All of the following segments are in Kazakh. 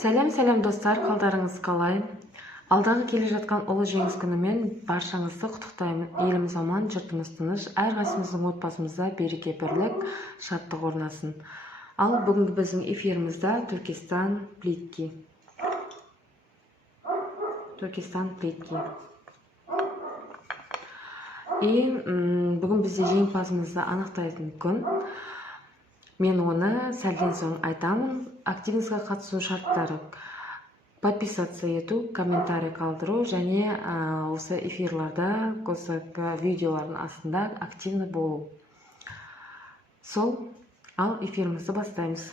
Сәлем достар, қалдарыңыз қалай? Алдағы келе жатқан ұлы жеңіс күнімен баршаңызды құттықтаймын. Еліміз аман, жұртымыз тыныш, әрқайсымыздың отбасымызда береке бірлік, шаттық орнасын. Ал бүгінгі біздің эфирімізде Түркістан плитки. Бүгін бізде жеңімпазымызды анықтайтын күн. Мен оны сәлден соң айтамын. Активіңізге қатысу шарттары: подписаться ету, комментарий қалдыру және осы эфирларда, осы видеолардың астында активны болу. Ал эфирімізді бастаймыз.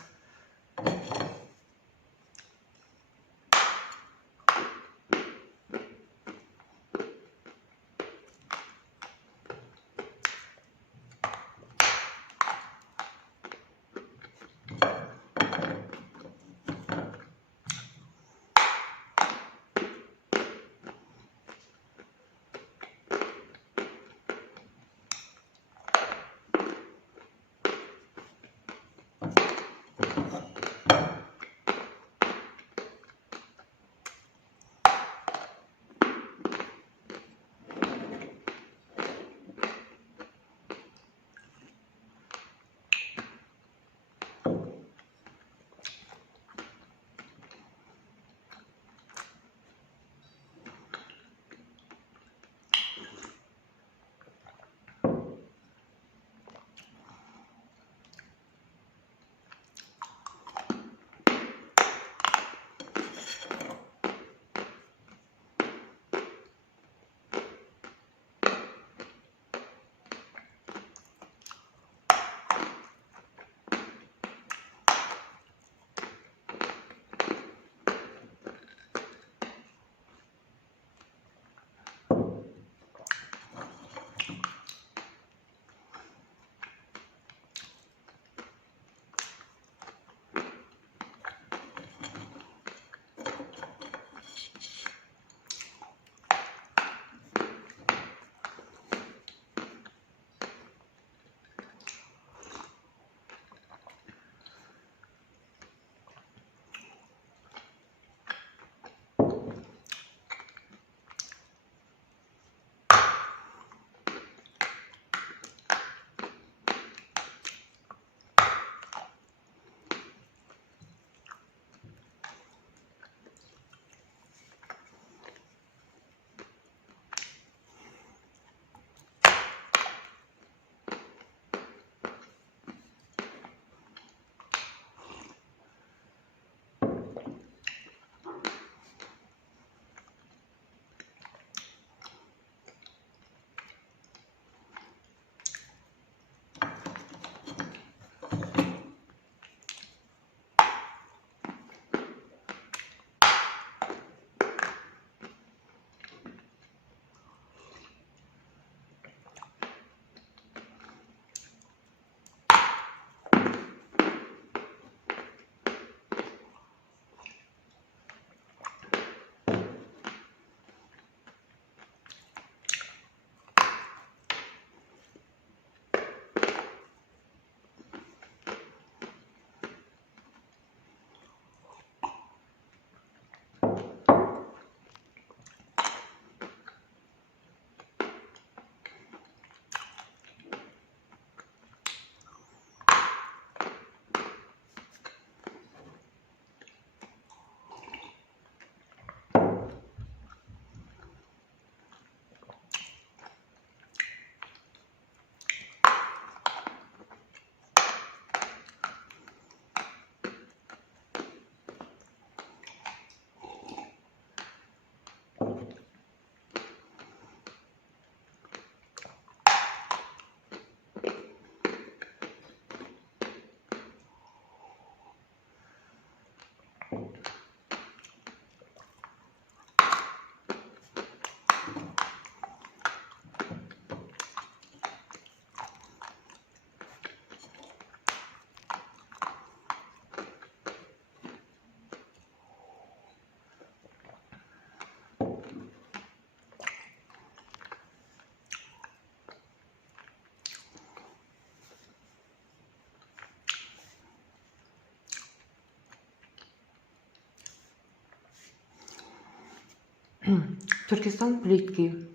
Туркестан плитки,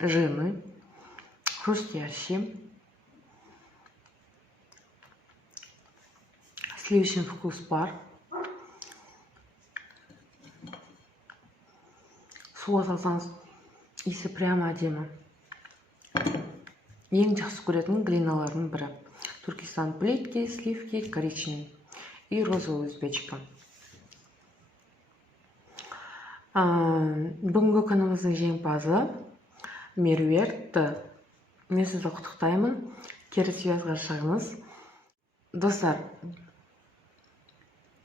жемы, хрустящие, сливочный вкус бар, суға салсаңыз иісі прямо әдемі. Ең жақсы көретін глиналардың бірі. Туркестан плитки, сливки, коричневый и розовый узбечка. Бүгінгі күніміздің жеңімпазы Меруертті. Мен сізді құттықтаймын. Кері связьға шығыңыз. Достар,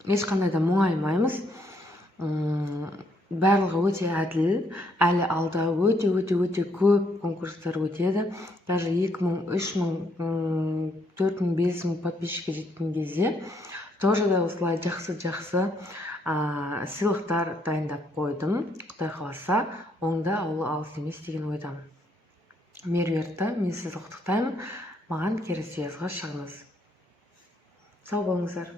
ешқандай да мұңаймаймыз. Барлығы өте әділ. Әлі алда өте көп конкурстар өтеді. Даже 2000, 3000, 4000, 5000 подписчикке жеткен кезде тоже да осылай жақсы сыйлықтар дайындап қойдым. Құдай қаласа, оңда ауылы алыс емес деген ойдамын. Меруертті, мен сізді құттықтаймын. Маған кері связьға шығыңыз. Сау болыңыздар.